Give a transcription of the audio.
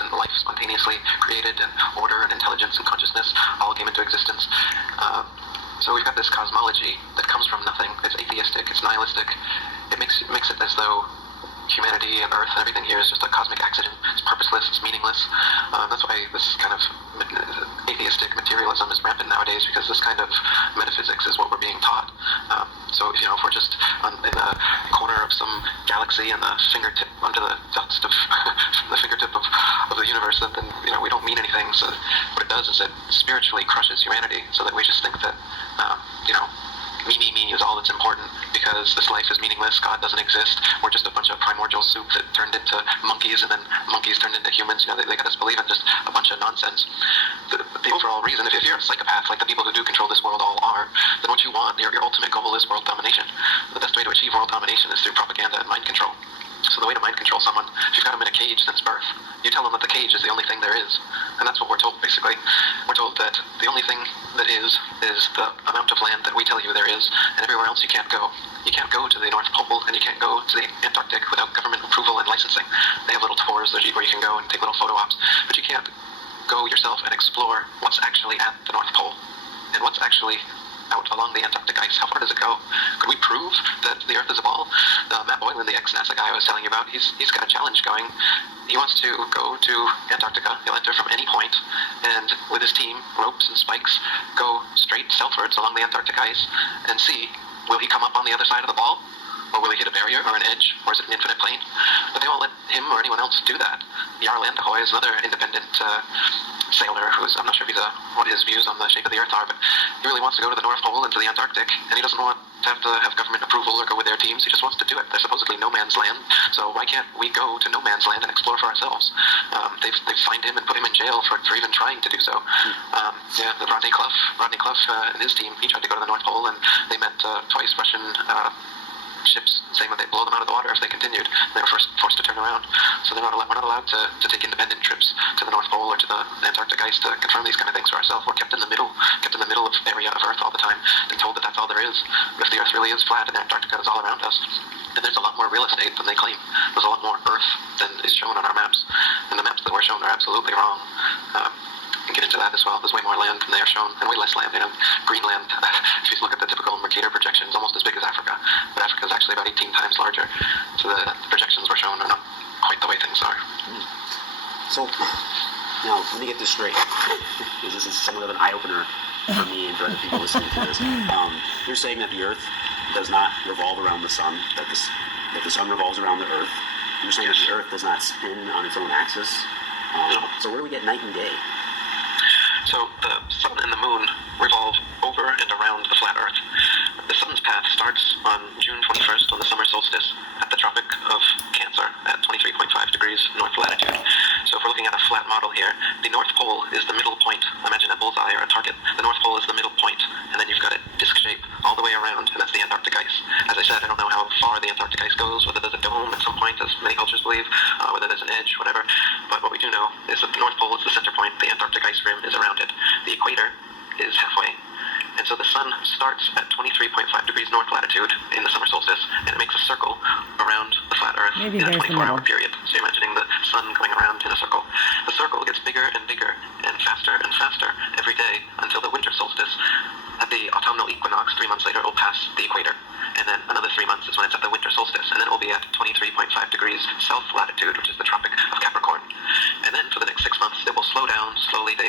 and life spontaneously created, and order and intelligence and consciousness all came into existence. So we've got this cosmology that comes from nothing. It's atheistic, it's nihilistic. It makes it as though humanity and Earth and everything here is just a cosmic accident. It's purposeless, it's meaningless. That's why this kind of atheistic materialism is rampant nowadays, because this kind of metaphysics is what we're being taught. So if we're just in a corner of some galaxy and the fingertip under the dust of the fingertip of the universe, then we don't mean anything. So what it does is it spiritually crushes humanity, so that we just think that me is all that's important, because this life is meaningless. God doesn't exist. We're just a bunch of primordial soup that turned into monkeys, and then monkeys turned into humans. They got us believe in just a bunch of nonsense. The overall reason, if you're a psychopath, like the people who do control this world all are, then what you want, your ultimate goal is world domination. The best way to achieve world domination is through propaganda and mind control. So the way to mind control someone, if you've got them in a cage since birth, you tell them that the cage is the only thing there is. And that's what we're told, basically. We're told that the only thing that is the amount of land that we tell you there is, and everywhere else you can't go. You can't go to the North Pole, and you can't go to the Antarctic without government approval and licensing. They have little tours where you can go and take little photo ops, but you can't go yourself and explore what's actually at the North Pole, and what's actually out along the Antarctic ice. How far does it go? Could we prove that the Earth is a ball? Matt Boylan, the ex-NASA guy I was telling you about, he's got a challenge going. He wants to go to Antarctica. He'll enter from any point, and with his team, ropes and spikes, go straight southwards along the Antarctic ice and see, will he come up on the other side of the ball? Or will he hit a barrier or an edge? Or is it an infinite plane? But they won't let him or anyone else do that. Jarl Landehoy is another independent sailor who's, I'm not sure if what his views on the shape of the Earth are, but he really wants to go to the North Pole and to the Antarctic, and he doesn't want to have government approval or go with their teams. He just wants to do it. They're supposedly no man's land, so why can't we go to no man's land and explore for ourselves? They've fined him and put him in jail for even trying to do so. Rodney Clough and his team, he tried to go to the North Pole, and they met twice Russian ships saying that they'd blow them out of the water if they continued. They were forced to turn around. So we're not allowed to take independent trips to the North Pole or to the Antarctic ice to confirm these kind of things for ourselves. We're kept in the middle of area of Earth all the time and told that that's all there is. If the Earth really is flat and Antarctica is all around us, and there's a lot more real estate than they claim. There's a lot more Earth than is shown on our maps. And the maps that we're shown are absolutely wrong. We can get into that as well. There's way more land than they are shown, and way less land. Greenland, if you look at the typical Mercator projection, is almost as big as Africa. But Africa is actually about 18 times larger. So the projections we're shown are not quite the way things are. So, now, let me get this straight. This is somewhat of an eye-opener for me and for other people listening to this. You're saying that the Earth does not revolve around the Sun, that the Sun revolves around the Earth. You're saying that the Earth does not spin on its own axis. So where do we get night and day? So the Sun and the Moon revolve over and around the flat Earth. The Sun's path starts on June 21st on the summer solstice at the Tropic of Cancer at 23.5 degrees north latitude. So if we're looking at a flat model here, the North Pole is the middle point. Imagine a bullseye or a target. The North Pole is the middle point, and then you've got it disc shape all the way around, and that's the Antarctic ice. As I said, I don't know how far the Antarctic ice goes, whether there's a dome at some point, as many cultures believe, whether there's an edge, whatever. But what we do know is that the North Pole is the center point, the Antarctic ice rim is around it. The equator is halfway. And so the Sun starts at 23.5 degrees north latitude in the summer solstice, and it makes a circle around the flat Earth in a 24-hour period. So you're imagining the Sun going around in a circle. The circle gets bigger and bigger and faster every day until the winter solstice. At the autumnal equinox, 3 months later, it will pass the equator. And then another 3 months is when it's at the winter solstice. And then it will be at 23.5 degrees south latitude, which is the Tropic of Capricorn. And then for the next 6 months, it will slow down slowly day